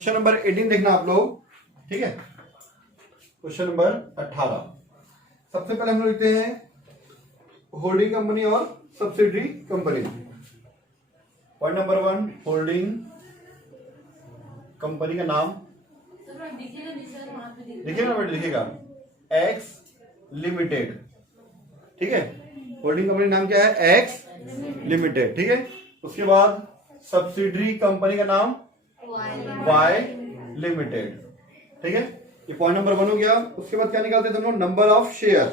Question number 18 देखना आप लोग, ठीक है। क्वेश्चन नंबर 18 सबसे पहले हम लोग लिखते हैं होल्डिंग कंपनी और subsidiary company. Point number 1, holding company का नाम देखिए ना बेटा, लिखेगा एक्स लिमिटेड, ठीक है। होल्डिंग कंपनी नाम क्या है? एक्स लिमिटेड, ठीक है। उसके बाद सब्सिडरी कंपनी का नाम वाई लिमिटेड, ठीक है। ये पॉइंट नंबर 1 हो गया। उसके बाद क्या निकालते हैं हम लोग? Number of share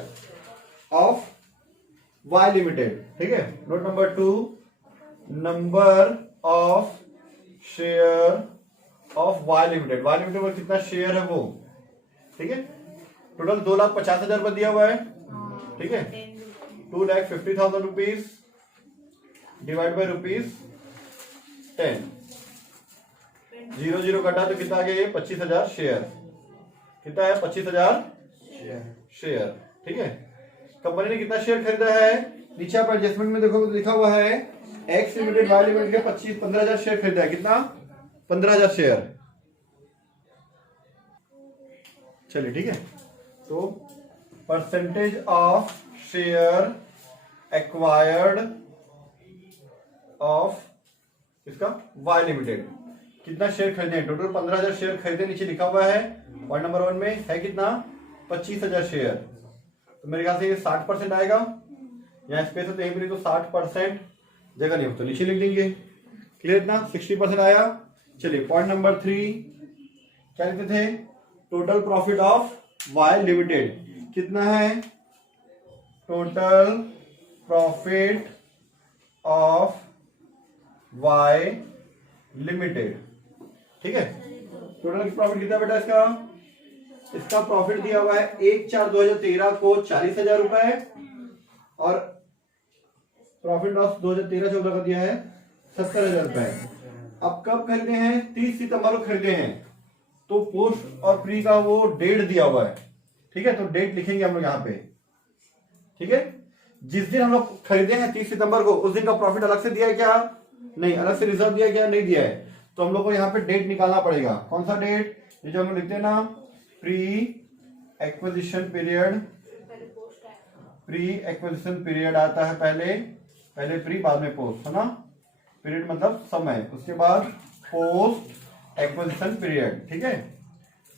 of Y limited, ठीक है। Note number 2, number of share of Y limited. Y limited में कितना शेयर है वो, ठीक है। टोटल 2,50,000 रुपये दिया हुआ है, ठीक है। 2,50,000 रुपीज डिवाइड बाई ₹10, 0 कटा तो कितना आ गया? ये 25,000 शेयर। कितना है? 25,000 शेयर, ठीक है। कंपनी ने कितना शेयर खरीदा है? नीचे आप एडजस्टमेंट में देखो तो लिखा हुआ है एक्स लिमिटेड वाई लिमिटेड के 15,000 शेयर खरीदा है। कितना? 15,000 शेयर। चलिए, ठीक है। तो percentage of share acquired of इसका वाई लिमिटेड, कितना शेयर खरीदे? टोटल 15,000 शेयर खरीदे, नीचे लिखा हुआ है। पॉइंट नंबर 1 में है कितना? 25,000 शेयर। तो मेरे ख्याल से ये 60% आएगा। यहाँ स्पेस है तो यहीं पर तो 60% जगह नहीं हो तो नीचे लिख देंगे। क्लियर ना? 60% आया। चलिए पॉइंट नंबर 3 क्या लिखते थे? Total profit of Y limited कितना है? Total profit of Y limited, ठीक है। टोटल प्रॉफिट कितना बेटा इसका? इसका प्रॉफिट दिया हुआ है 1/4/2013 को 40,000 रुपए और प्रॉफिट लॉस 2013-14 का दिया है 70,000 रुपए। अब कब खरीदे हैं? 30 सितंबर को खरीदे हैं। तो पोस्ट और प्री का वो डेट दिया हुआ है, ठीक है। तो डेट लिखेंगे हम लोग यहाँ पे, ठीक है। जिस दिन हम लोग खरीदे हैं 30 सितंबर को, उस दिन का प्रॉफिट अलग से दिया है क्या? नहीं। अलग से रिजर्व दिया क्या? नहीं दिया है। तो हम लोग को यहाँ पे डेट निकालना पड़ेगा। कौन सा डेट? ये जो हम लोग लिखते हैं ना, pre acquisition period. Pre acquisition period आता है पहले प्री बाद में पोस्ट, है ना। पीरियड मतलब समय। उसके बाद पोस्ट एक्विजिशन पीरियड, ठीक है।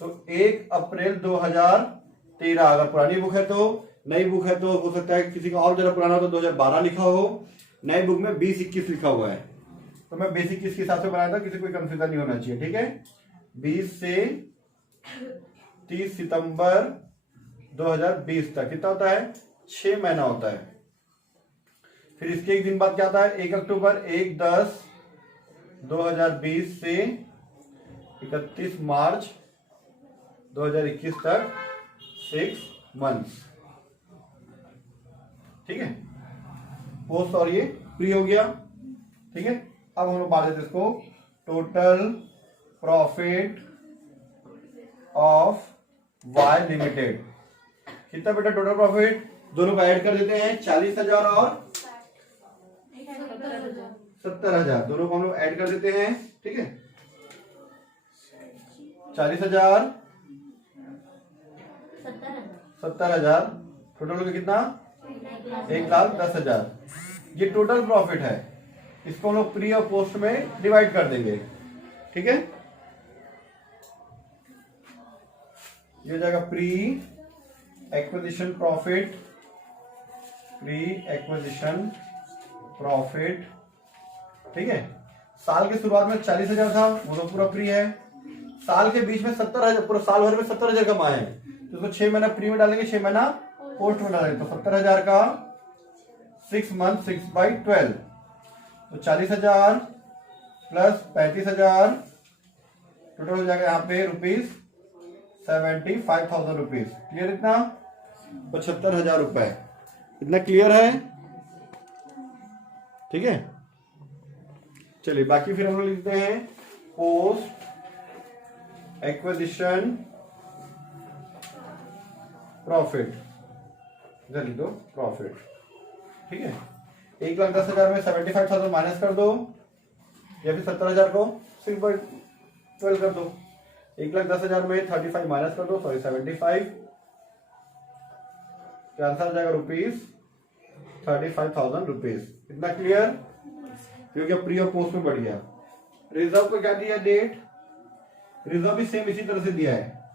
तो 1 अप्रैल 2013 अगर पुरानी बुक है तो, नई बुक है तो हो सकता है किसी का और जरा पुराना हो तो 2012 लिखा हो। नई बुक में 2021 लिखा हुआ है। तो मैं बेसिक किसके हिसाब से बनाया था, किसी कोई कंफ्यूजन नहीं होना चाहिए, ठीक है। 20 से 30 सितंबर 2020 तक कितना होता है? 6 महीना होता है। फिर इसके एक दिन बाद क्या आता है? 1 अक्टूबर 1/10/2020 से 31 मार्च 2021 तक 6 मंथ्स, ठीक है। पोस्ट और ये प्री हो गया, ठीक है। अब हम लोग बात करते इसको total profit of Y limited. कितना बेटा टोटल प्रॉफिट? दोनों को ऐड कर देते हैं, 40,000 और 70,000, दोनों को हम लोग ऐड कर देते हैं, ठीक है। 40,000 70,000 टोटल हो गया कितना? 1,10,000। ये टोटल प्रॉफिट है। इसको हम लोग प्री और पोस्ट में डिवाइड कर देंगे, ठीक है। ये हो जाएगा pre acquisition profit, pre acquisition profit, ठीक है। साल के शुरुआत में 40,000 था, वो तो पूरा प्री है। साल के बीच में 70,000, पूरा साल भर में 70,000 कमाए हैं तो उसको 6 महीना प्री में डालेंगे, 6 महीना पोस्ट में डालेंगे। तो 70,000 का 6 मंथ 6/12 तो 40,000 प्लस 35,000 टोटल हो जाएगा यहाँ पे ₹75,000 रुपीज। क्लियर? इतना 75,000 रुपए। इतना क्लियर है, ठीक है। चलिए बाकी फिर हम लोग लिखते हैं पोस्ट एक्विजिशन प्रॉफिट। इधर लिख दो प्रॉफिट, ठीक है। 1,10,000 में 75,000 माइनस कर दो, या फिर 70,000 को 12 कर दो। 1,10,000 में 35 माइनस कर दो, सॉरी 75, तो आंसर आ जाएगा ₹35,000। इतना क्लियर? क्योंकि प्री और पोस्ट में बढ़ गया। रिजर्व को क्या दिया, डेट, रिजर्व भी सेम इसी तरह से दिया है,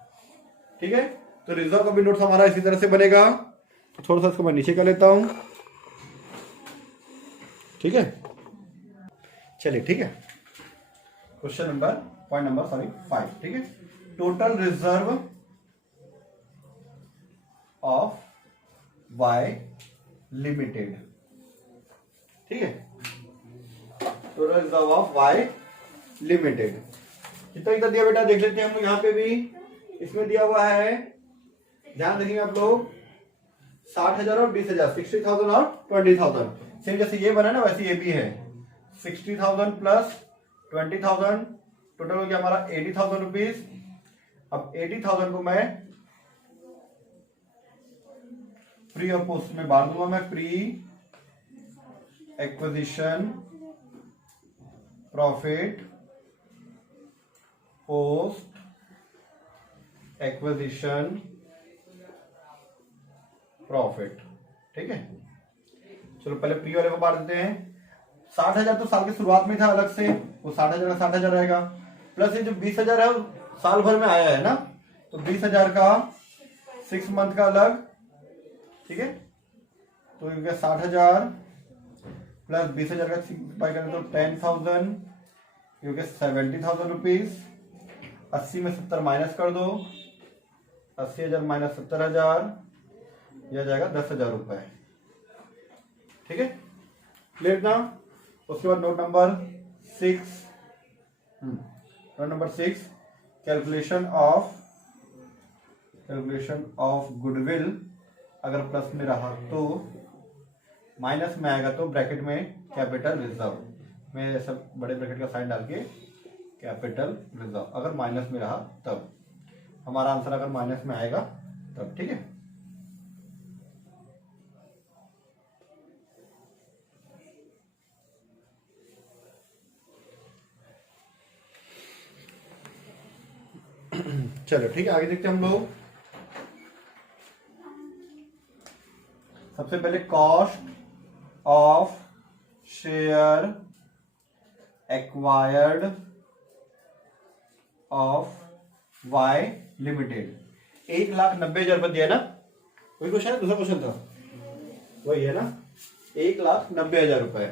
ठीक है। तो रिजर्व का भी नोट्स हमारा इसी तरह से बनेगा। तो थोड़ा सा इसको मैं नीचे कर लेता हूं, ठीक है। चलिए ठीक है, क्वेश्चन नंबर पॉइंट नंबर 5, ठीक है। Total reserve of Y limited, ठीक है। Total reserve of Y limited कितना दिया बेटा, देख लेते हैं हम लोग। यहाँ पे भी इसमें दिया हुआ है, ध्यान देखेंगे आप लोग, 60,000 और 20,000, 60,000 और 20,000। सेम जैसे ये बना ना वैसे ये भी है, 60,000 प्लस 20,000, टोटल हो गया हमारा 80,000 रुपीज। अब 80,000 को मैं प्री और पोस्ट में बांट दूंगा। मैं pre acquisition profit, post acquisition profit, ठीक है। चलो पहले प्री वाले को बांट देते हैं। 60,000 तो साल की शुरुआत में था अलग से, वो 60,000 का 60,000 रहेगा, प्लस ये जो 20,000 है साल भर में आया है ना, तो 20,000 का 6 मंथ का अलग, ठीक है। तो ये 60,000 प्लस 20,000 का 6 बाई करें तो 10,000, ये 70,000 रुपीज। 80 में 70 माइनस कर दो, 80,000 माइनस 70,000, यह जाएगा 10,000 रुपए, ठीक है। क्लियर ना? उसके बाद note number 6, calculation of goodwill. अगर प्लस में रहा तो, माइनस में आएगा तो ब्रैकेट में कैपिटल रिजर्व में सब बड़े ब्रैकेट का साइन डाल के कैपिटल रिजर्व। अगर माइनस में रहा तब, हमारा आंसर अगर माइनस में आएगा तब, ठीक है। चलो ठीक है, आगे देखते हैं हम लोग। सबसे पहले cost of share acquired of Y limited. 1,90,000 रुपये दिया ना, वही क्वेश्चन है, दूसरा क्वेश्चन था वही है ना, 1,90,000 रुपए,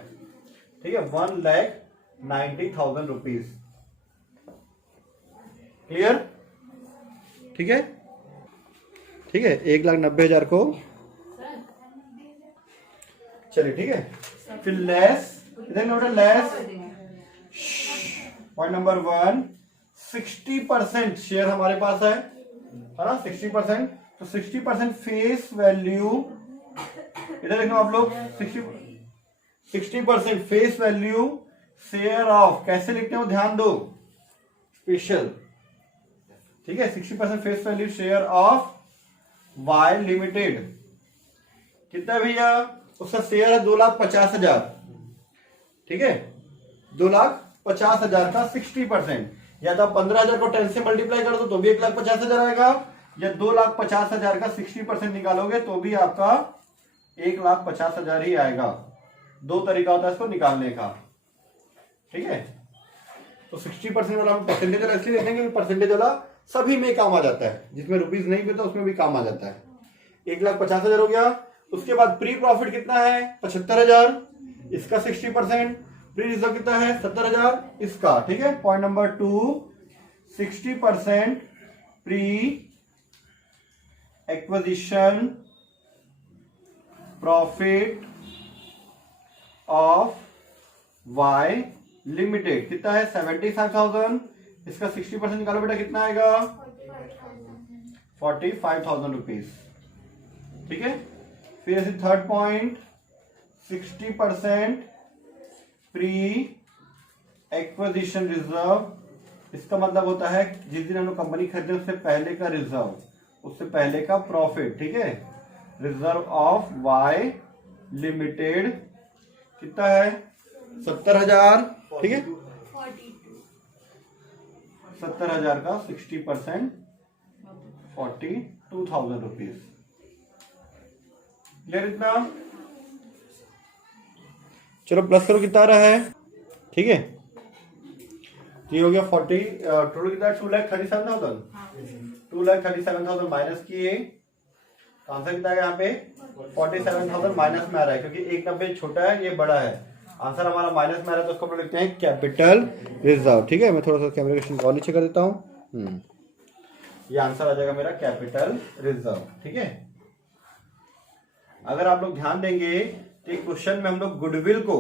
ठीक है। 1,90,000 रुपीज, क्लियर, ठीक है, ठीक है। 1,90,000 को, चलिए ठीक है। फिर less, less point number 1, 60% share हमारे पास है ना, 60%। तो 60% फेस वैल्यू, इधर देखो आप लोग, 60% फेस वैल्यू शेयर ऑफ, कैसे लिखते हो ध्यान दो, स्पेशल, ठीक है। 60% face value share of Y limited कितना है भैया, उसका शेयर है 2,50,000, ठीक है। 2,50,000 का 60%, या तो 15,000 को 10 से मल्टीप्लाई कर दो तो भी 1,50,000 आएगा, या 2,50,000 का 60% निकालोगे तो भी आपका 1,50,000 ही आएगा। दो तरीका होता है इसको निकालने का, ठीक है। तो 60% वाला हम परसेंटेज वाला इसलिए देखेंगे, परसेंटेज वाला सभी में काम आ जाता है, जिसमें रुपीज नहीं भी तो उसमें भी काम आ जाता है। 1,50,000 हो गया। उसके बाद प्री प्रॉफिट कितना है, 75,000, इसका 60%। प्री रिजर्व कितना है, 70,000 इसका, ठीक है। Point number 2, 60% pre acquisition profit of Y limited कितना है, 75,000, इसका 60% निकालो बेटा, कितना आएगा, 45,000 रुपीज, ठीक है। फिर ऐसे third point, 60% pre acquisition reserve, इसका मतलब होता है जिस दिन हम लोग कंपनी खरीदे उससे पहले का रिजर्व, उससे पहले का प्रॉफिट, ठीक है। रिजर्व ऑफ वाई लिमिटेड कितना है, 70,000, ठीक है। 70,000 का 60% 42,000 रुपीज। क्लियर इतना? चलो प्लस करो कितना आ रहा है, ठीक है। तो ये हो गया 40, टोटल कितना 2,37,000, 2,37,000 माइनस किए, आंसर कितना है यहाँ पे 47,000 माइनस में आ रहा है, क्योंकि 190 छोटा है, ये बड़ा है, आंसर हमारा माइनस में आ रहा है, तो उसको हम लिखते हैं कैपिटल रिजर्व। ठीक है, मैं थोड़ा सा कैमरा को और नीचे कर देता हूँ। ये आंसर आ जाएगा मेरा कैपिटल रिजर्व। ठीक है, अगर आप लोग ध्यान देंगे तो क्वेश्चन में हम लोग गुडविल को,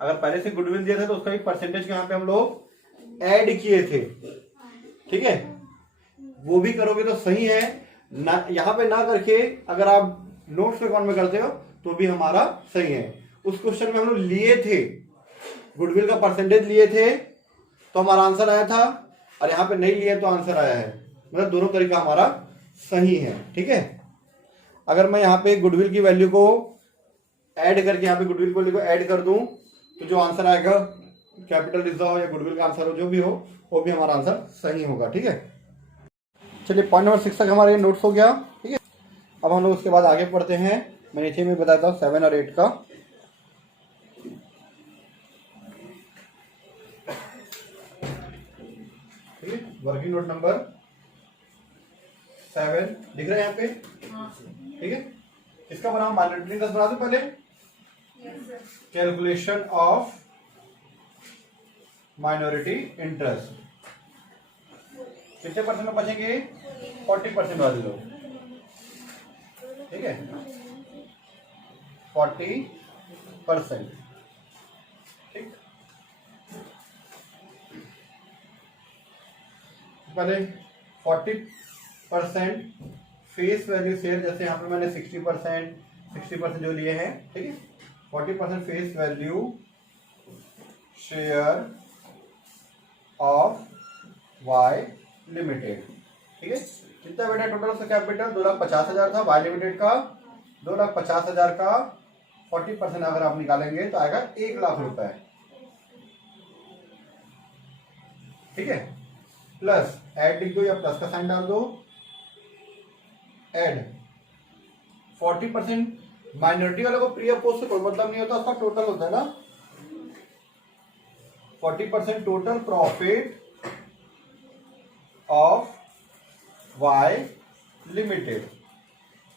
अगर पहले से गुडविल दिया था तो उसका एक परसेंटेज यहाँ पे हम लोग ऐड किए थे। ठीक है, वो भी करोगे तो सही है ना, यहाँ पे ना करके अगर आप नोट्स अकाउंट में करते हो तो भी हमारा सही है। उस क्वेश्चन में हम लोग लिए थे, गुडविल का परसेंटेज लिए थे तो हमारा आंसर आया था, और यहाँ पे नहीं लिए तो आंसर आया है, मतलब दोनों तरीका हमारा सही है। ठीक है, अगर मैं यहाँ पे गुडविल की वैल्यू को ऐड करके यहाँ पे गुडविल को ऐड कर दूं तो जो आंसर आएगा कैपिटल रिजर्व या गुडविल का आंसर हो, जो भी हो, वो भी हमारा आंसर सही होगा। ठीक है, चलिए पॉइंट नंबर 6 तक हमारे नोट्स हो गया। ठीक है, अब हम लोग उसके बाद आगे पढ़ते हैं। मैं नीचे में बताता हूँ 7 और 8 का। ठीक है, वर्किंग नोट नंबर 7 दिख रहा है यहाँ पे। ठीक है, इसका बना माइनॉरिटी बना दो पहले। कैलकुलेशन ऑफ माइनॉरिटी इंटरेस्ट, कितने परसेंट में बचेंगे? 40% वाले लोग। ठीक है, 40%। ठीक, पहले 40% फेस वैल्यू शेयर, जैसे यहाँ पे मैंने 60% जो लिए हैं। ठीक है, 40% face value share of Y limited. ठीक है, कितना बेटा टोटल उसका कैपिटल 2,50,000 था, वाई लिमिटेड का 2,50,000 का 40% अगर आप निकालेंगे तो आएगा 1,00,000 रुपए। ठीक है, प्लस ऐड लिख दो या प्लस का साइन डाल दो, ऐड 40%। माइनॉरिटी वालों को प्री और पोस्ट से कोई मतलब नहीं होता, उसका टोटल होता है ना। 40% total profit of Y limited.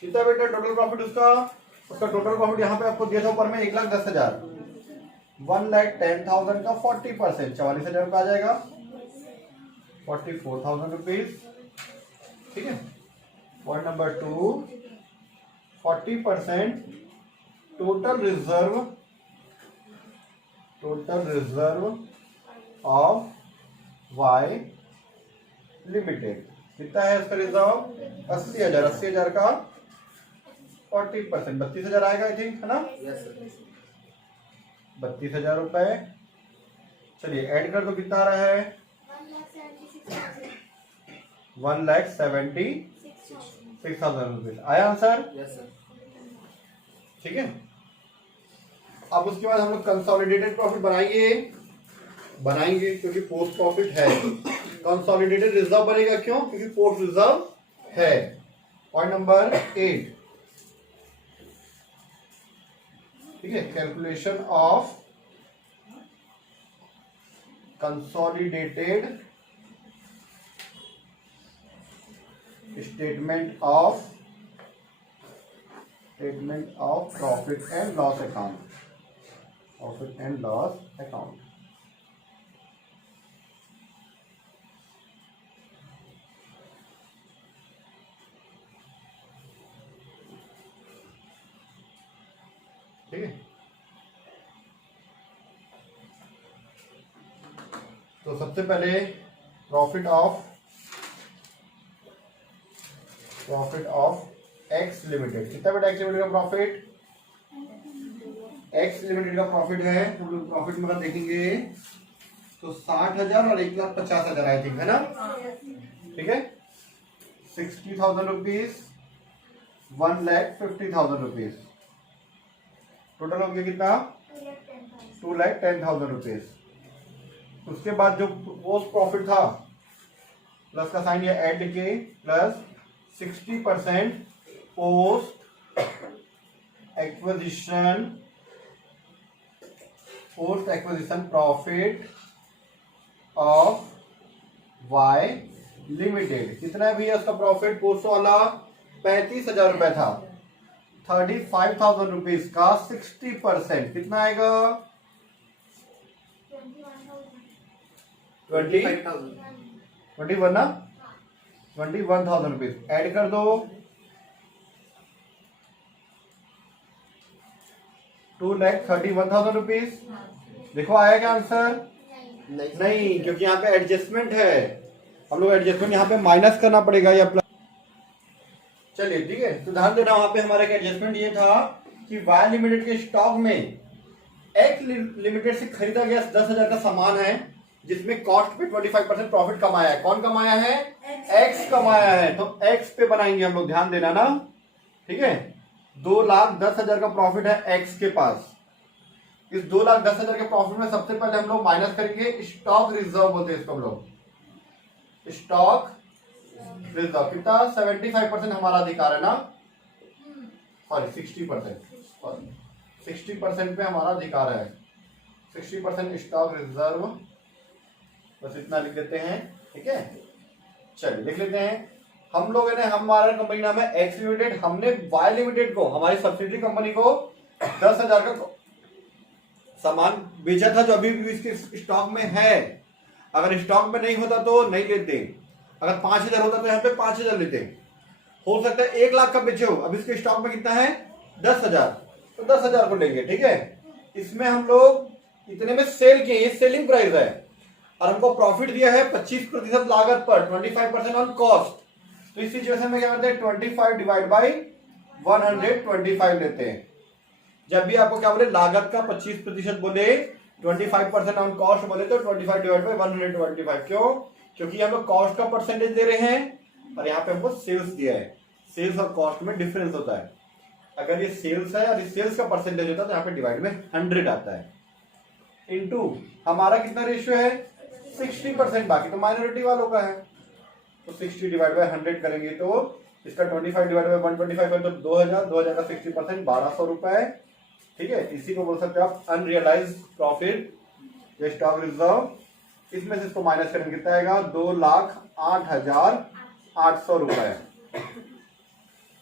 कितना बेटा टोटल प्रॉफिट उसका टोटल प्रॉफिट यहाँ पे आपको दिया था ऊपर में 1,10,000, 1,10,000 का 40% 44,000 रुपये आ जाएगा, 44,000 रुपीज। ठीक है, point number 2, 40% total reserve of Y limited. कितना है इसका रिजर्व? 80,000, 80,000 का 40% 32,000 आएगा, आई थिंक, है ना। 32,000 रुपए। चलिए ऐड कर दो, कितना आ रहा है? 1,76,000 रुपीज आया आंसर। ठीक है, अब उसके बाद हम लोग कंसोलिडेटेड प्रॉफिट बनाएंगे क्योंकि पोस्ट प्रॉफिट है। कंसोलिडेटेड रिजर्व बनेगा, क्यों? क्योंकि पोस्ट रिजर्व है। Point number 8। ठीक है, calculation of consolidated statement of profit and loss account. ठीक है, तो सबसे पहले प्रॉफिट ऑफ एक्स लिमिटेड। कितना बेटा एक्स लिमिटेड का प्रॉफिट? एक्स लिमिटेड का प्रॉफिट है, हम लोग प्रॉफिट में अगर देखेंगे तो 60,000 और 1,50,000 आई थिंक, है ना। ठीक है, 60,000 रुपीज, 1,50,000 रुपीज, टोटल हो गया कितना? 2,10,000 रुपीज। उसके बाद जो पोस्ट प्रॉफिट था प्लस का साइन, ये ऐड के plus 60% post acquisition profit of Y limited. कितना है भैया उसका प्रॉफिट पोस्ट वाला? 35,000 रुपए था। 35,000 रुपीज का 60% कितना आएगा? 21 ना, 21,000 रुपीज ऐड कर दो। 2,31,000 रुपीज। देखो आया क्या आंसर? नहीं, क्योंकि यहाँ पे एडजस्टमेंट है, हम लोग एडजस्टमेंट यहाँ पे माइनस करना पड़ेगा या प्लस। चलिए ठीक है, तो ध्यान देना वहां पे हमारा एडजस्टमेंट ये था कि वाई लिमिटेड के स्टॉक में एक्स लिमिटेड से खरीदा गया 10,000 का सामान है, जिसमें कॉस्ट पे 25% प्रॉफिट कमाया है। कौन कमाया है? एक्स कमाया है। तो एक्स पे बनाएंगे हम लोग, ध्यान देना ना, ठीक है। 2,10,000 का प्रॉफिट है एक्स के पास। इस 2,10,000 के प्रॉफिट में सबसे पहले हम लोग माइनस करेंगे स्टॉक रिजर्व, बोलते हैं इसको हम लोग, स्टॉक रिजर्व। कितना? 75% हमारा अधिकार है ना, सॉरी 60% पे हमारा अधिकार है। 60% स्टॉक रिजर्व, बस इतना लिख देते हैं, ठीक है। चलिए लिख लेते हैं। हम लोगों ने, हमारा कंपनी नाम है एक्स लिमिटेड, हमने वाई लिमिटेड को, हमारी सब्सिडरी कंपनी को 10,000 का सामान बेचा था, जो अभी भी इसके स्टॉक में है। अगर स्टॉक में नहीं होता तो नहीं लेते, अगर 5,000 होता तो यहाँ पे 5,000 लेते। हो सकता है 1,00,000 का बेचे हो, अब इसके स्टॉक में कितना है? 10,000, तो 10,000 को लेंगे, ठीक है। इसमें हम लोग इतने में सेल किए, ये सेलिंग प्राइस है, और हमको प्रॉफिट दिया है 25% लागत पर, 25% ऑन कॉस्ट। तो इस सिचुएशन में क्या करते हैं? 25 डिवाइड बाई 125 लेते हैं। जब भी आपको क्या बोले, लागत का 25% बोले, 25% ऑन कॉस्ट बोले, तो 25 डिवाइड बाई 125। क्यों? क्योंकि हम लोग कॉस्ट का परसेंटेज दे रहे हैं और यहाँ पे हमको सेल्स दिया है। सेल्स और कॉस्ट में डिफरेंस होता है। अगर ये सेल्स है और ये सेल्स का परसेंटेज होता है तो यहाँ पे डिवाइड में 100 आता है। इनटू हमारा कितना रेशियो है? 60%, बाकी तो माइनॉरिटी वालों का है। तो 60 डिवाइड बाई 100 करेंगे तो इसका 25 डिवाइड बाई 125 है, तो 2,000 का 60% 1,200 रुपए, ठीक है। इसी को बोल सकते हो आप अनरियलाइज प्रॉफिट या स्टॉक रिजर्व। इसमें से इसको माइनस करेंगे, कितना आएगा? 2,08,800 रुपए।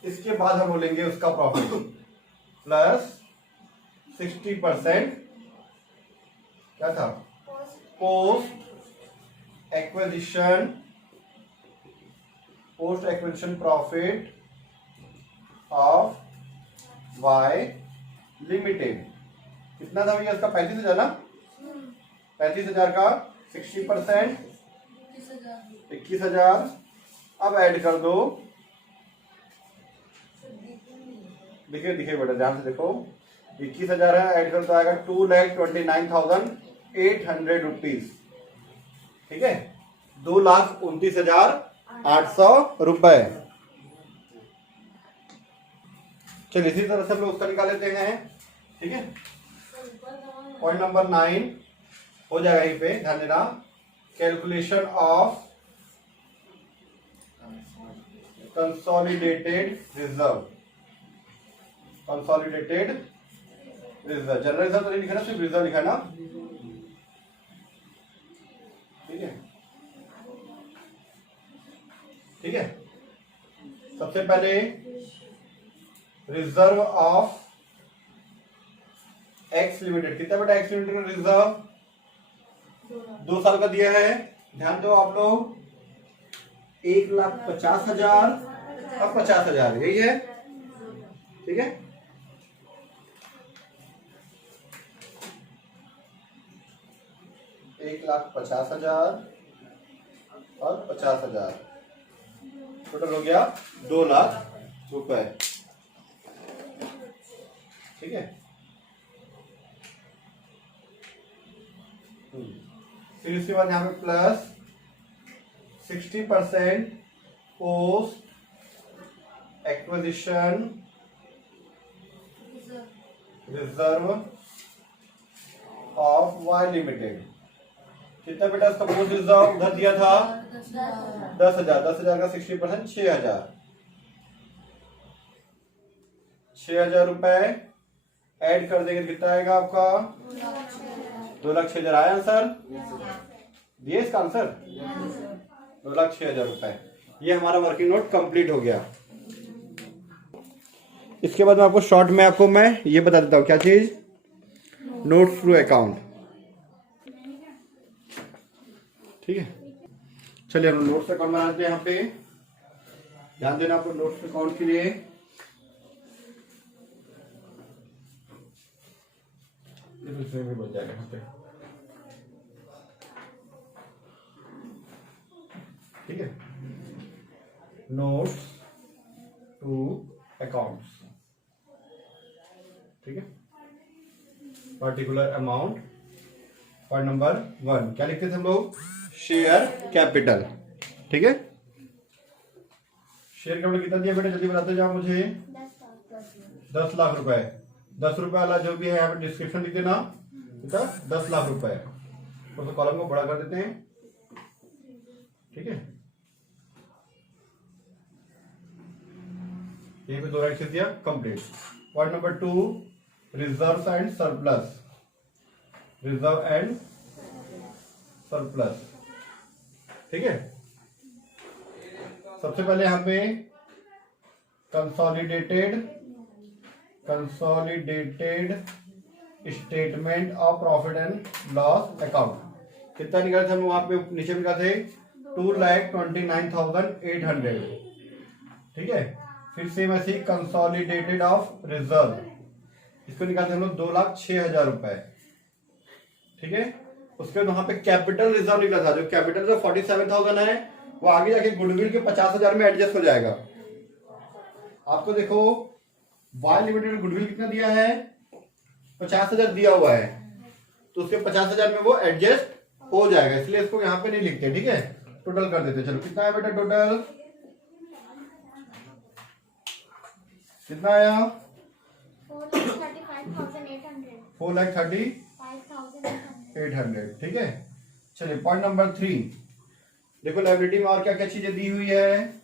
इसके बाद हम बोलेंगे उसका प्रॉफिट प्लस 60%, क्या था? Post acquisition profit of Y limited. कितना था भैया? इसका 35,000 ना, 35,000 का 60% 21,000। अब ऐड कर दो, देखिए देखिए बेटा ध्यान से देखो, 21,000 है, ऐड कर तो आएगा 2,29,800 रुपीज, ठीक है। 2,29,800 रुपए। चलिए इसी तरह से हम लोग उसका निकाल लेते हैं, ठीक है। पॉइंट नंबर 9 हो जाएगा यहीं पे, ध्यान देना। Calculation of consolidated reserve. Consolidated reserve, general reserve तो नहीं लिखा ना, सिर्फ रिजर्व लिखा ना, ठीक है। ठीक है, सबसे पहले रिजर्व ऑफ एक्स लिमिटेड। कितना बेटा एक्स लिमिटेड का रिजर्व? 2 साल का दिया है, ध्यान दो आप लोग। 1,50,000 और 50,000, यही है, ठीक है। एक 1,50,000 और 50,000, टोटल हो गया 2,00,000 रुपए, ठीक है। फिर उसके बाद यहाँ पे plus 60% post acquisition reserve of Y limited. कितना बेटा इसका पोस्ट रिजर्व उधर दिया था? 10,000। 10,000 का 60%, 6,000। 6,000 रुपए ऐड कर देंगे, कितना आएगा आपका? 2,06,000। आया आंसर? दिए इसका आंसर? 2,06,000 रुपए। ये हमारा वर्किंग नोट कंप्लीट हो गया। इसके बाद में आपको शॉर्ट में आपको मैं ये बता देता हूँ, क्या चीज? Notes through account. ठीक है, चलिए हम नोट्स अकाउंट बनाते हैं। यहाँ पे ध्यान देना आपको नोट्स अकाउंट के लिए। भी बच जाएगा यहाँ पे। ठीक है, नोट्स टू अकाउंट्स। ठीक है, पर्टिकुलर अमाउंट। पॉइंट नंबर 1 क्या लिखते थे हम लोग? Share capital. ठीक है, शेयर कैपिटल कितना दिया बेटा? जल्दी बताते जाओ मुझे। 10 लाख रुपए। 10 रुपए वाला जो भी है यहाँ पे डिस्क्रिप्शन लिख देना, 10 लाख रुपए। तो कॉलम को बड़ा कर देते हैं। ठीक है, यहीं पे 2 राइट दिया, complete. Point number 2, reserve and surplus. Reserve and surplus. ठीक है, सबसे पहले यहाँ पे consolidated statement of profit and loss account. कितना निकाले थे हम वहां पे? नीचे निकाले थे 2,29,800। ठीक है, फिर सेम ऐसे कंसोलिडेटेड ऑफ रिजर्व, इसको निकालते हम लोग 2,06,000 रुपए। ठीक है, उसके बाद वहां पे कैपिटल रिजर्व निकला था, जो कैपिटल जो 47,000 है वो आगे जाके गुडविल के 50,000 में एडजस्ट हो जाएगा। आपको देखो वाई लिमिटेड में गुडविल कितना दिया है? 50,000 दिया हुआ है, तो उसके 50,000 में वो एडजस्ट हो जाएगा, इसलिए इसको यहाँ पे नहीं लिखते। ठीक है, टोटल कर देते। चलो कितना है बेटा टोटल? कितना आया? 4,35,800। ठीक है, चलिए पॉइंट नंबर 3 देखो, लायबिलिटी में और क्या क्या चीजें दी हुई है?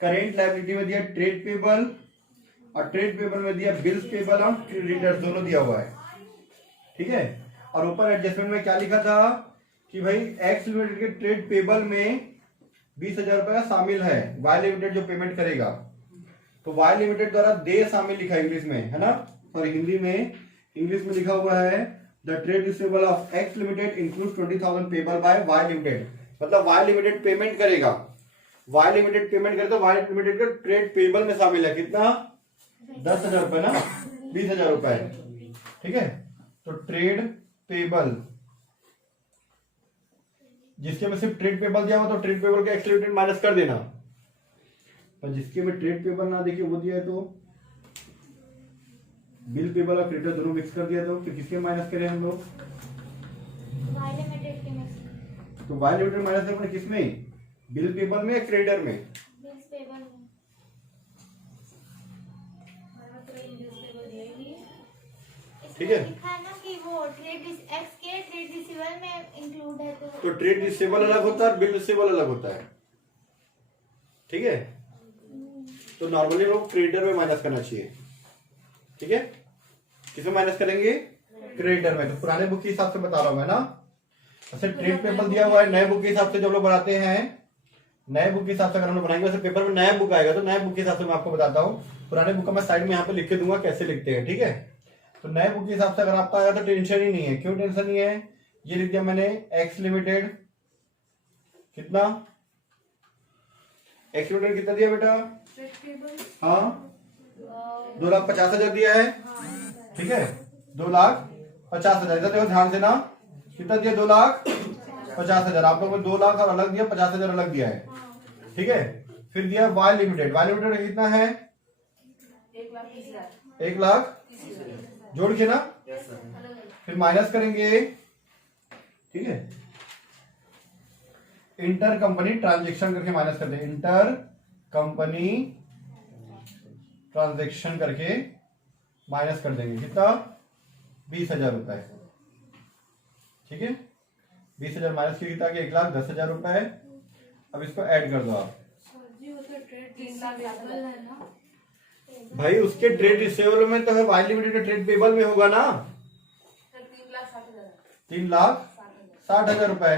करेंट लायबिलिटी में दिया ट्रेड पेबल, और ट्रेड पेबल में दिया बिल्स पेबल और क्रेडिटर्स, दोनों दिया हुआ है। ठीक है, और ऊपर एडजस्टमेंट में क्या लिखा था कि भाई एक्स लिमिटेड के ट्रेड पेबल में 20,000 रुपए का शामिल है, वाई लिमिटेड जो पेमेंट करेगा। तो वाई लिमिटेड द्वारा दे शामिल लिखा है इंग्लिश में, है ना? सॉरी हिंदी में, इंग्लिश में लिखा हुआ है the trade receivable of X limited includes 20,000 payable by Y limited. मतलब वाई लिमिटेड पेमेंट करेगा, वाई लिमिटेड पेमेंट करे तो वाई लिमिटेड का ट्रेड पेबल में शामिल है। कितना? 10,000 रुपए ना, 20,000 रुपए। ठीक है, तो ट्रेड पेबल, जिसके में सिर्फ ट्रेड पेबल दिया हुआ तो ट्रेड पेबल का एक्स लिमिटेड माइनस कर देना, और जिसके में ट्रेड पेबल ना देखिए वो दिया है तो बिल पेबल और क्रेडिटर दोनों मिक्स कर दिया, तो फिर किसके माइनस करें हम लोग? वाई लिमिटेड के में। तो वाई लिमिटेड माइनस करें किसमें? बिल पेबल में या क्रेडिटर में? बिल्स पेबल में। ठीक है, लिखा है ना कि वो ट्रेड एक्स के ट्रेड रिसीवेबल में इंक्लूड है, तो ट्रेड रिसीवेबल अलग होता है और बिल रिसीवेबल अलग होता है। ठीक है, तो नॉर्मली लोग क्रेडिटर में माइनस करना चाहिए। ठीक है, किसमें माइनस करेंगे? क्रेडिटर में। तो पुराने बुक के हिसाब से बता रहा हूं मैं ना, ऐसे ट्रेड पेबल दिया हुआ है, नए बुक के हिसाब से जब लोग बनाते हैं, नए बुक के हिसाब से अगर हम लोग बनाएंगे, वैसे पेपर में नया बुक आएगा तो नए बुक के हिसाब से मैं आपको बताता हूँ। पुराने बुक का मैं साइड में यहाँ पे लिख के दूंगा कैसे लिखते हैं। ठीक है, तो नए बुक के हिसाब से अगर आपका आया तो टेंशन ही नहीं है। क्यों टेंशन नहीं है? ये लिख दिया मैंने एक्स लिमिटेड, कितना एक्स लिमिटेड कितना दिया बेटा? हाँ 2,50,000 दिया है। ठीक है, 2,50,000। इधर देखो ध्यान से ना, कितना दिया? 2,50,000। आप लोगों को 2 लाख और अलग दिया, 50,000 अलग दिया है। ठीक है, फिर दिया वाई लिमिटेड। वाई लिमिटेड कितना है? 1,00,000 जोड़ के ना, फिर माइनस करेंगे। ठीक है, इंटर कंपनी ट्रांजेक्शन करके माइनस कर देंगे, इंटर कंपनी ट्रांजेक्शन करके माइनस कर देंगे। कितना? 20,000 रुपए। ठीक है, 20,000 माइनस किया कितना, 1,10,000 रुपए। अब इसको ऐड कर दो आप। भाई उसके ट्रेड रिसीवेबल में तो है, वाई लिमिटेड के ट्रेड पेबल में होगा ना। 3,60,000 रुपए।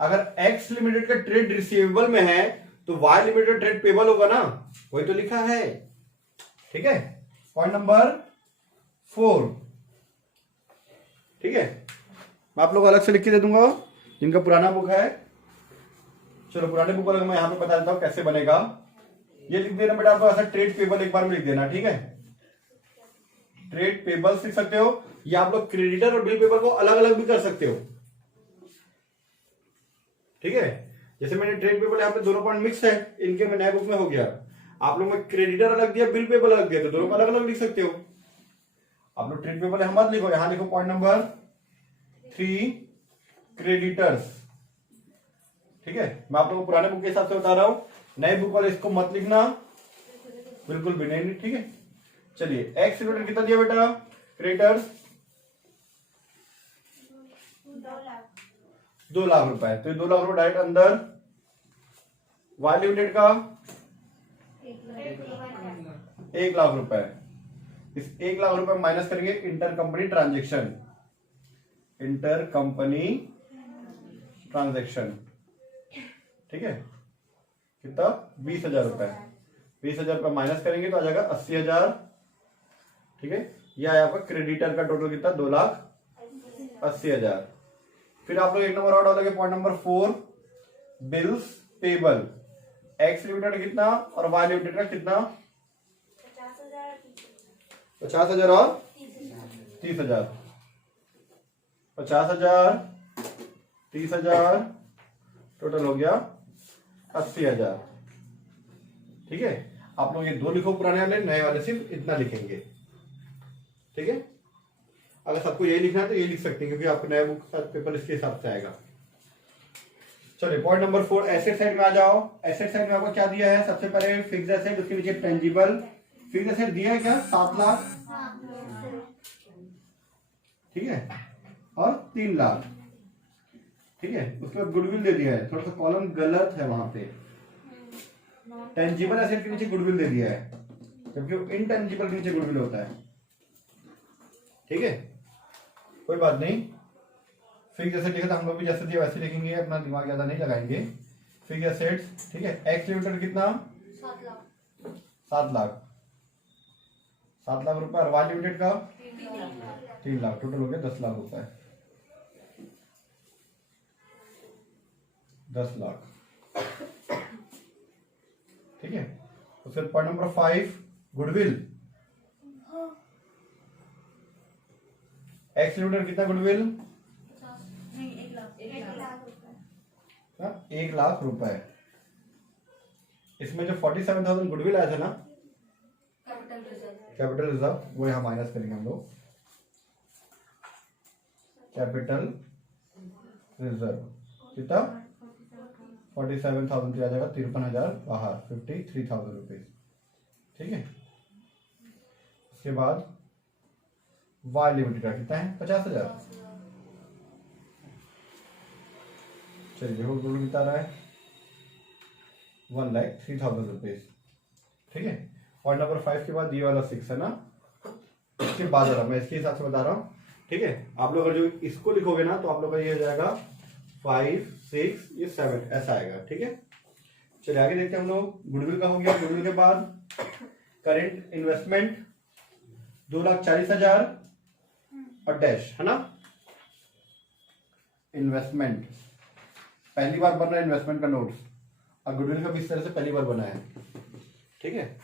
अगर एक्स लिमिटेड का ट्रेड रिसीवेबल में है तो वाई लिमिटेड ट्रेड पेबल होगा ना, वही तो लिखा है। ठीक है, पॉइंट नंबर 4। ठीक है, मैं आप लोग अलग से लिख के दे दूंगा जिनका पुराना बुक है। चलो पुराने बुक वाला मैं यहां पे बता देता हूं कैसे बनेगा। ये लिख देना बेटा आपको, ऐसा ट्रेड पेबल एक बार में लिख देना। ठीक है, ट्रेड पेबल्स लिख सकते हो, या आप लोग क्रेडिटर और बिल पेबल को अलग अलग भी कर सकते हो। ठीक है, जैसे मैंने ट्रेड पेबल यहाँ पे दोनों पॉइंट मिक्स है, इनके में नए बुक में हो गया। आप लोग में क्रेडिटर अलग दिया, बिल पेबल अलग दिया, तो दोनों को अलग अलग लिख सकते हो। आप लोग ट्रेड पेबल यहां मत लिखो, यहां लिखो पॉइंट नंबर 3 क्रेडिटर्स। ठीक है, मैं आप लोगों को पुराने बुक के हिसाब से बता रहा हूं, नए बुक वाले इसको मत लिखना, बिल्कुल भी नहीं। ठीक है, चलिए एक्स लिमिटेड कितना दिया बेटा क्रेडिटर्स, 2 लाख रुपए। तो 2 लाख रुपए डायरेक्ट अंदर। वाई लिमिटेड का 1 लाख रुपए। इस 1 लाख रुपए माइनस करेंगे inter company transaction, inter company transaction. ठीक है, कितना 20,000 रुपए। 20,000 रुपए माइनस करेंगे तो आ जाएगा 80,000। ठीक है, यह आया आपका क्रेडिटर का टोटल कितना, 2,80,000। फिर आप लोग एक नंबर और डालोगे, point number 4 bills payable. X limited कितना और वाई लिमिटेड का कितना, 50,000 और 30,000। 50,000 30,000 टोटल हो गया 80,000। ठीक है, आप लोग ये 2 लिखो पुराने वाले, नए वाले सिर्फ इतना लिखेंगे। ठीक है, अगर सबको यही लिखना है तो ये लिख सकते हैं, क्योंकि आपको नया बुक का पेपर इसके हिसाब से आएगा। चलिए पॉइंट नंबर 4 एसेट साइड में आ जाओ। एसेट साइड में आपको क्या दिया है, सबसे पहले फिक्स एसेट, उसके नीचे टेंजिबल। फिक्स एसेट दिया है क्या, 7 लाख। ठीक है, और 3 लाख। ठीक है, उसके बाद गुडविल दे दिया है, थोड़ा सा कॉलम गलत है वहां पे। टेंजिबल एसेट के नीचे गुडविल दे दिया है, जबकि इनटेंजिबल के नीचे गुडविल होता है। ठीक है, कोई बात नहीं। फिक्स एसेट लिखा था हम लोग भी, जैसे दिया वैसे लिखेंगे, अपना दिमाग ज्यादा नहीं लगाएंगे। Fix assets. ठीक है, एक्स लिमिटेड कितना, 7 लाख। 7 लाख रुपए। और वाई लिमिटेड का 3 लाख। टोटल हो गया 10 लाख रुपए। 10 लाख। ठीक है, उसके बाद point number 5 goodwill. X limited कितना गुडविल, 1 लाख रुपए। इसमें जो 47,000 गुडविल आया था ना, कैपिटल रिजर्व, वो यहां माइनस करेंगे हम लोग। कैपिटल रिजर्व कितना, 47,000 आ जाएगा, 53,000 बाहर, 53,000 रुपीज। ठीक है, उसके बाद वाई लिमिटेड का कितना है, 50,000। चलिए देखो टोटल कितना रहा है, 1,03,000 रुपीज। ठीक है, पॉइंट नंबर 5 के बाद ये वाला 6 है ना, इसके बाद वाला मैं इसके हिसाब से बता रहा हूँ। ठीक है, आप लोग अगर जो इसको लिखोगे ना तो आप लोग का ये हो जाएगा 5 6 ये 7 ऐसा आएगा। ठीक है, चलिए आगे देखते हैं हम लोग। गुडविल का हो गया। गुडविल के बाद करेंट इन्वेस्टमेंट 2,40,000 और डैश है ना। इन्वेस्टमेंट पहली बार बन रहा है, इन्वेस्टमेंट का नोट्स, और गुडविल का भी इस तरह से पहली बार बना है। ठीक है,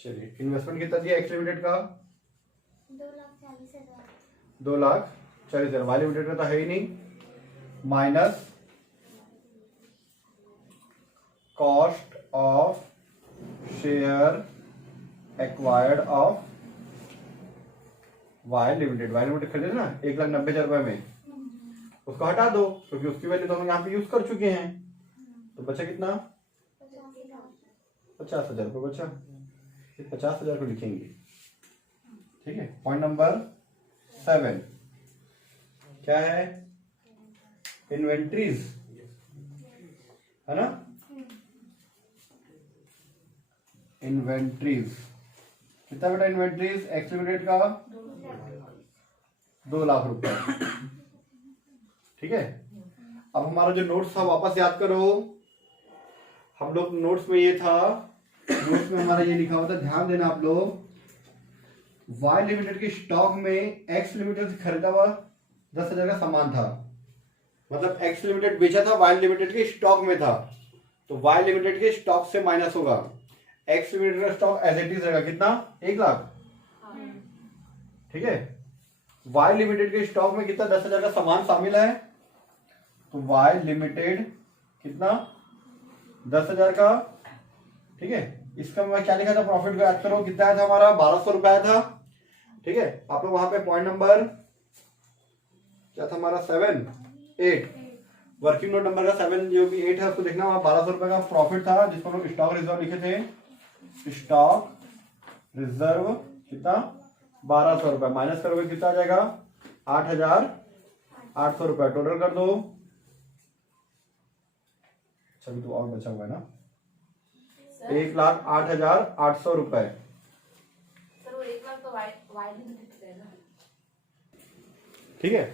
चलिए इन्वेस्टमेंट कितना दिया एक्स लिमिटेड का, 2,40,000। वाई लिमिटेड का तो है ही नहीं, minus cost of share acquired of Y limited. Y limited खरीदे ना 1,90,000 रुपए में, उसको हटा दो क्योंकि उसकी वैल्यू तो हम यहाँ पे यूज कर चुके हैं। तो बचा कितना, 50,000 रुपये बचा। 50,000 को लिखेंगे। ठीक है, पॉइंट नंबर 7 क्या है? इन्वेंट्रीज, है ना? इन्वेंट्रीज कितना बेटा? इन्वेंट्रीज एक्स लिमिटेड का 2 लाख रुपए। ठीक है, अब हमारा जो नोट्स था वापस याद करो। हम लोग नोट्स में ये था, नोट्स में हमारा ये लिखा हुआ था, ध्यान देना आप लोग। वाई लिमिटेड के स्टॉक में एक्स लिमिटेड से खरीदा हुआ 10,000 का सामान था, मतलब एक्स लिमिटेड बेचा था, वाई लिमिटेड के स्टॉक में था, तो वाई लिमिटेड के स्टॉक से माइनस होगा। एक्स लिमिटेड का स्टॉक एज इट इज रहेगा, कितना? 1 लाख। ठीक है, वाई लिमिटेड के स्टॉक में कितना? 10,000 का सामान शामिल है, तो वाई लिमिटेड कितना? 10,000 का। ठीक है, इसका मैं क्या लिखा था? प्रॉफिट को याद करो, कितना आया था हमारा? 1200 रुपया आया था। ठीक है, आप लोग वहां पे पॉइंट नंबर क्या था हमारा? 7, 8, वर्किंग नोट नंबर का 7 जो कि 8 है उसको देखना। वहां 1200 रुपए का प्रॉफिट था, जिसको हम लोग स्टॉक रिजर्व लिखे थे। स्टॉक रिजर्व कितना? 1200 रुपए। माइनस करोगे कितना आ जाएगा? 8,800 रुपए। टोटल कर दो। चलो तो और बचा हुआ है ना, 1,08,800 रुपए। ठीक है,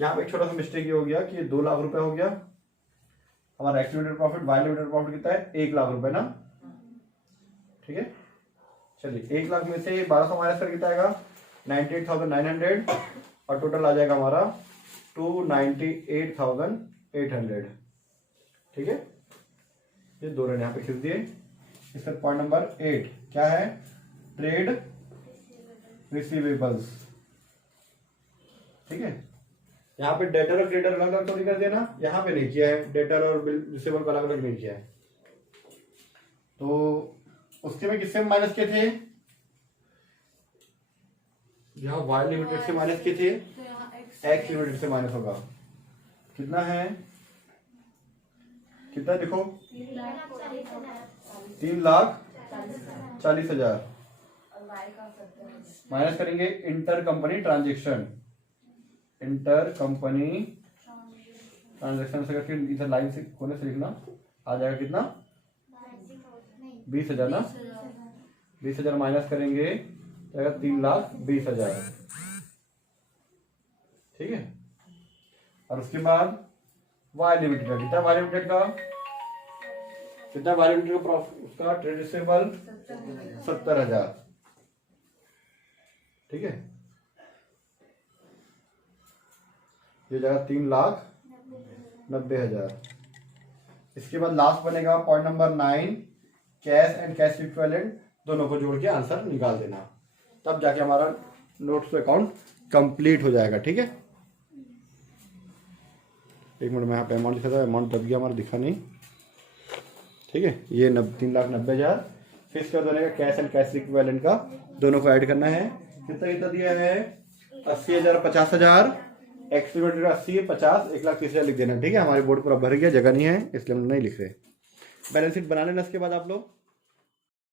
यहाँ पे एक छोटा सा मिस्टेक ये हो गया कि ये 2 लाख रुपए हो गया। हमारा X limited profit, Y limited profit कितना है? 1 लाख रुपए ना। ठीक है, चलिए 1 लाख में से 1200 माइनस कर कितना आएगा? 98,900, और टोटल आ जाएगा हमारा 298,800। ठीक है, ये 2 रन यहाँ पे खींच दिए। इसका पॉइंट नंबर 8 क्या है? Trade receivables. ठीक है, यहाँ पे डेटर और क्रेडिटर अलग अलग तो नहीं कर दिया ना, यहाँ पे नहीं किया है, डेटर और रिसीवेबल को अलग अलग नहीं किया है। तो उसके में किससे माइनस किए थे? यहाँ वाई लिमिटेड से माइनस किए थे, एक्स लिमिटेड से माइनस होगा। कितना है? कितना देखो? 3,40,000 माइनस करेंगे inter company transaction. Inter company transaction से करके इधर लाइन से कोने से लिखना, आ जाएगा कितना? 20,000 ना। 20,000 माइनस करेंगे तो आएगा 3,20,000। ठीक है, और उसके बाद वाई लिमिटेड का कितना? वाई लिमिटेड का कितना? वाई लिमिटेड का प्रॉफिट उसका ट्रेड रिसीवेबल 70,000। ठीक है, ये जाएगा 3,90,000। इसके बाद लास्ट बनेगा point number 9, cash and cash equivalent, दोनों को जोड़ के आंसर निकाल देना, तब जाके हमारा नोट्स अकाउंट कंप्लीट हो जाएगा। ठीक है, एक मिनट में यहाँ पे अमाउंट लिखा था, अमाउंट दब गया हमारा, दिखा नहीं। ठीक है, ये 3,90,000। फिर इसका बनेगा कैश एंड कैश इक्विवेलेंट का, दोनों को ऐड करना है। कितना कितना दिया है? 80,000, 50,000। एक्स लिमिटेड 80, 50, 1,30,000 लिख देना। ठीक है, हमारे बोर्ड पूरा भर गया, जगह नहीं है इसलिए हम नहीं लिख रहे। बैलेंस शीट बना लेना इसके बाद आप लोग।